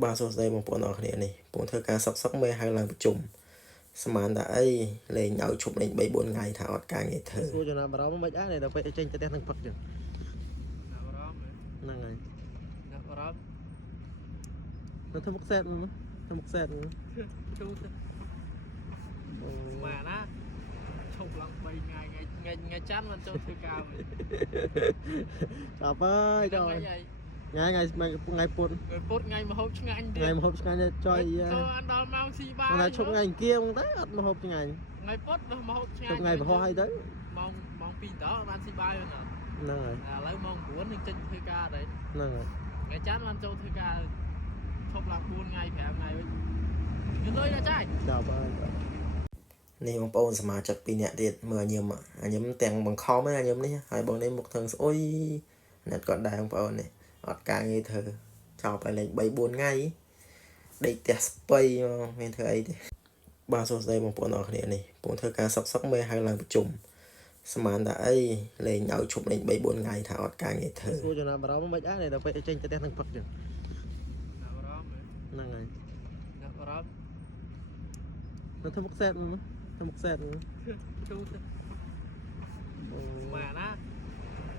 បាទសួស្តីបងប្អូនអរគ្នានេះបងធ្វើការសុកមេហៅឡើងប្រជុំស្មានតែអីលេងឲ្យឈប់លេង3 4ថ្ងៃថាអត់ការងារធ្វើសួរចំណាប់អារម្មណ៍មិនអីដល់ពេលចេញទៅផ្ទះនឹងផឹកចឹងអារម្មណ៍ហ្នឹងហើយអារម្មណ៍ទៅធ្វើមុខសែតធ្វើមុខសែតទូទៅមកណាឈប់ឡើង3ថ្ងៃច័ន្ទមិនចូលធ្វើការវិញចាប់ហើយចុះថ្ងៃពុធថ្ងៃមហូបឆ្ងាញ់ទៀតថ្ងៃមហូបឆ្ងាញ់ចុយចូលដល់ម៉ោងស៊ីបាយថ្ងៃឈប់ថ្ងៃអង្គារហ្នឹងទៅអត់មហូបឆ្ងាញ់ថ្ងៃពុធមហូបឆ្ងាញ់ថ្ងៃប្រហោះហើយទៅម៉ោង2តើបានស៊ីបាយហ្នឹងហើយឥឡូវម៉ោង9នឹងចេញធ្វើការដែរហ្នឹងហើយថ្ងៃច័ន្ទបានចូលធ្វើការឈប់ឡើង4ថ្ងៃ5ថ្ងៃវិញយល់លុយដល់ចាយចាប់ហើយនេះបងប្អូនសមាជិក2នាក់ទៀតមើលញឹមទាំងបង្ខំហ្នឹងញឹមនេះហើយបងនេះមុខធឹងស្អុយអ្នកគាត់ដែរបងប្អូននេះអត់ការងារធ្វើចោលឲ្យលេង3 4ថ្ងៃដេកផ្ទះស្ពៃមានធ្វើអីទេបាទសួស្តីបងប្អូនអរគ្នានេះបងធ្វើការសុកមេហៅឡើងប្រជុំស្មានតែអីលេងឲ្យឈប់លេង3 4ថ្ងៃថាអត់ការងារធ្វើសួរចំណាប់អារម្មណ៍មិនអីដល់ពេលចេញទៅផ្ទះនឹងផឹកចឹងអារម្មណ៍ហ្នឹងហើយអារម្មណ៍ទៅធ្វើមុខសែតធ្វើមុខសែតទូទៅមកណា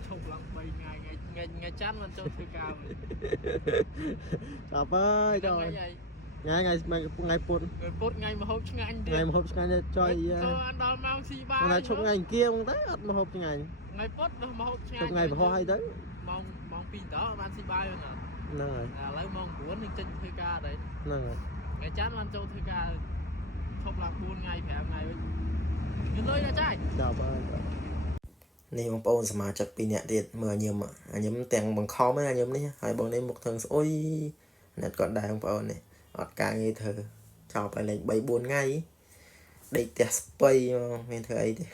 ឈប់ឡើង3ថ្ងៃច័ន្ទមិនចូលធ្វើការវិញចាប់ហើយចុះថ្ងៃពុធថ្ងៃមហូបឆ្ងាញ់ទៀតថ្ងៃមហូបឆ្ងាញ់ចុយចូលដល់ម៉ោងស៊ីបាយថ្ងៃឈប់ថ្ងៃអង្គារហ្នឹងទៅអត់មហូបឆ្ងាញ់ថ្ងៃពុធមហូបឆ្ងាញ់ថ្ងៃប្រហោះហើយទៅម៉ោង2តើបានស៊ីបាយហ្នឹងហើយឥឡូវម៉ោង9នឹងចេញធ្វើការដែរហ្នឹងហើយថ្ងៃច័ន្ទបានចូលធ្វើការឈប់ឡើង4ថ្ងៃ5ថ្ងៃវិញយល់លុយដល់ចាយចាប់ហើយនេះបងប្អូនសមាជិក2នាក់ទៀតមើលញឹមទាំងបង្ខំហ្នឹងញឹមនេះហើយបងនេះមុខធឹងស្អុយអ្នកគាត់ដែរបងប្អូននេះអត់ការងារធ្វើចោលឲ្យលេង3 4ថ្ងៃដេកផ្ទះស្ពៃមានធ្វើអីទេ